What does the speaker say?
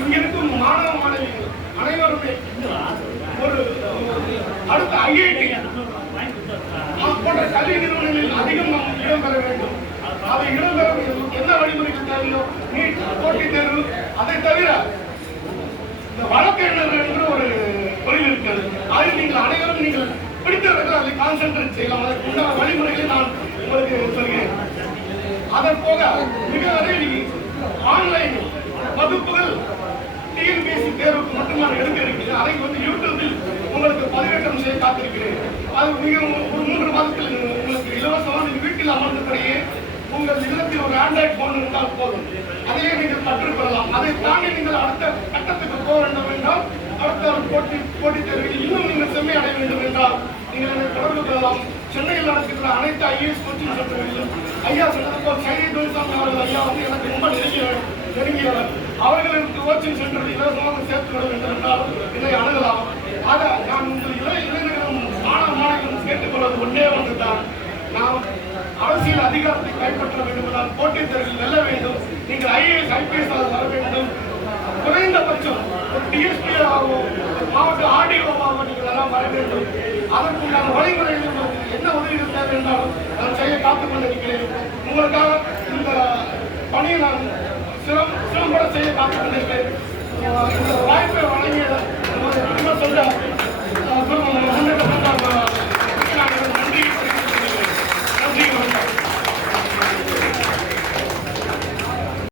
இங்கிருக்கும் மாணவ மாணவிகள் அனைவருமே ஒரு அடுத்த ஐஐடி போன்ற கல்வி நிறுவனங்களில் அதிகம் நாம் இடம்பெற வேண்டும். அதை இடம்பெற என்ன வழிமுறைகள் தேவையோ நீட் போட்டித் தேர்வு, அதை தவிர இந்த வழக்கறிஞர் என்று ஒரு தொழில் இருக்கிறது. அதில் நீங்கள் அனைவரும் நீங்கள் பிடித்தவர்கள் அதை கான்சென்ட்ரேட் செய்யலாம். அதற்கு உண்டான வழிமுறைகளை நான் உங்களுக்கு சொல்கிறேன். அதன் போக மிக விரைவில் ஆன்லைன் வகுப்புகள் டிஎன்பிஎஸ்சி தேர்வுக்கு மட்டும் நான் எடுக்க இருக்கிறேன். அதை யூடியூபில் உங்களுக்கு பதிவேற்றம் செய்ய காத்திருக்கிறேன். அது மிக ஒரு 3 மாதத்தில் உங்களுக்கு இலவசமாக வீட்டில் அமர்ந்தபடியே உங்கள் இல்லத்தில் ஒரு ஆண்ட்ராய்டு போன் இருந்தால் போதும், அதிலே நீங்கள் கற்றுக்கொள்ளலாம். அதை தாண்டி நீங்கள் அடுத்த கட்டத்துக்கு போக வேண்டும் என்றால், அடுத்த போட்டித் தேர்வில் இன்னும் நீங்கள் செம்மை அடைய வேண்டும் என்றால் நீங்கள் என்னை தொடர்பு கொள்ளலாம். சென்னையில் நடக்கின்ற அனைத்து ஐஏஎஸ் கோச்சிங் சென்டர்களிலும் ஐயா சொன்னது போல் சைதை துரைசாமி அவர்கள் ஐயா எனக்கு ரொம்ப நெருங்கியவர். அவர்களுக்கு கோச்சிங் சென்டரில் இலவசமாக சேர்த்து விட வேண்டும் என்றால் இதை அணுகலாம். ஆக நான் உங்கள் இளைஞர்களும் மாணவ மாணவர்களும் கேட்டுக்கொள்வது ஒன்றே ஒன்றுதான். நாம் அரசியல் அதிகாரத்தை கைப்பற்ற வேண்டும் என்றால் போட்டித் தேர்வில் வெல்ல வேண்டும். நீங்கள் ஐஏஎஸ் ஐபிஎஸ் வர வேண்டும். குறைந்தபட்சம் ஒரு டிஎஸ்பி ஆகவும் மாவட்ட ஆர்டிஓவாகவும் நீங்கள் எல்லாம் வர வேண்டும். அதற்குண்டான வழிமுறைகள் என்ன உதவிகள் தேவை என்றாலும் நான் செய்ய காத்துக் கொண்டிருக்கிறேன். உங்களுக்காக இந்த பணியை நான் சிறம்பட செய்ய காத்துக் கொண்டிருக்கிறேன். இந்த வாய்ப்பை வழங்கி